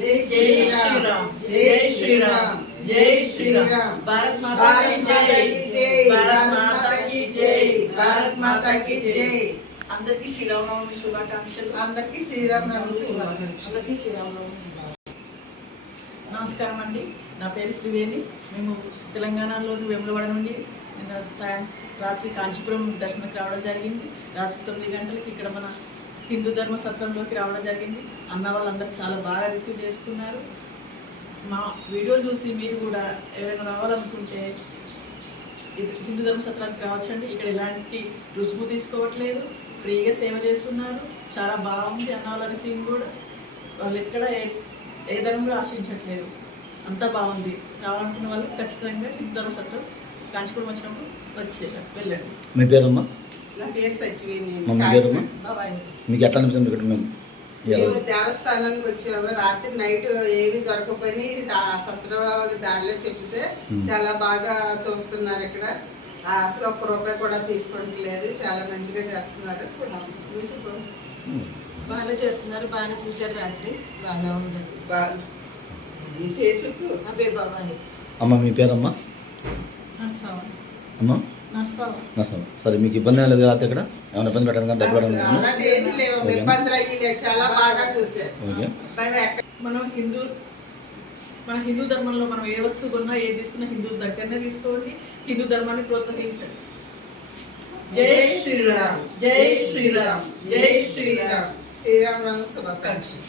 జై శ్రీరామ్ జై శ్రీరామ్ జై శ్రీరామ్ భారత్ మాతా కీ జై భారత్ మాతా కీ జై భారత్ మాతా కీ జై అందరికీ శ్రీరామనవమి శుభాకాంక్షలు. అందరికీ శ్రీరామనవమి శుభాకాంక్షలు. నమస్కారం అండి, నా పేరు త్రివేణి. మేము తెలంగాణలోని వేములవాడ నుండి రాత్రి కాంచీపురం దర్శనకు రావడం జరిగింది. రాత్రి 9 గంటలకి ఇక్కడ మన హిందూ ధర్మ సత్రంలోకి రావడం జరిగింది. అన్న వాళ్ళందరూ చాలా బాగా రిసీవ్ చేసుకున్నారు. మా వీడియోలు చూసి మీరు కూడా ఎవరైనా రావాలనుకుంటే ఇది హిందూ ధర్మ సత్రానికి రావచ్చండి. ఇక్కడ ఎలాంటి రుసుము తీసుకోవట్లేదు, ఫ్రీగా సేవ చేస్తున్నారు. చాలా బాగుంది అన్న వాళ్ళ రిసీవ్ కూడా. వాళ్ళు ఎక్కడ ఏ ధర్మం కూడా ఆశించట్లేదు, అంతా బాగుంది. రావాలనుకున్న వాళ్ళు ఖచ్చితంగా హిందూ ధర్మ సత్రం కాంచీపురం వచ్చినప్పుడు వెళ్ళండి. మీ పేరమ్మా? నా పేరు సచివేణి. మీకు ఎట్లా అనిపిస్తుంది ఇక్కడ? మేము దేవస్థానానికి వచ్చాము. రాత్రి నైట్ ఏవి దొరకపోయి సత్రం దారిలో చెప్తే చాలా బాగా చూస్తున్నారు. ఇక్కడ అసలు ₹1 కూడా తీసుకుంటలేదు. చాలా మంచిగా చేస్తున్నారు. బాగా చేస్తున్నారు, బాగా చూసారు. రాత్రి బాగా ఉంటుంది. ఈ పేరు చెప్పు. నా పేరు బాబాని. అమ్మ మీ పేరమ్మా? అమ్మా నర్సమ్మ. సరే, మీకు ఇబ్బంది లేదు రాత్రి ఇక్కడ? ఏమైనా ఇబ్బంది పెట్టడం కానీ డబ్బులు అలాంటి ఏమీ లేవు. ఇబ్బందులు అయ్యి చాలా బాగా చూసారు. మన హిందూ ధర్మంలో మనం ఏ వస్తువు కొన్నా ఏది తీసుకున్నా హిందూ దగ్గరనే తీసుకోండి. హిందూ ధర్మాన్ని ప్రోత్సహించండి. జై శ్రీరామ్ జై శ్రీరామ్ జై శ్రీరామ్. శ్రీరామనవమి శుభాకాంక్షలు.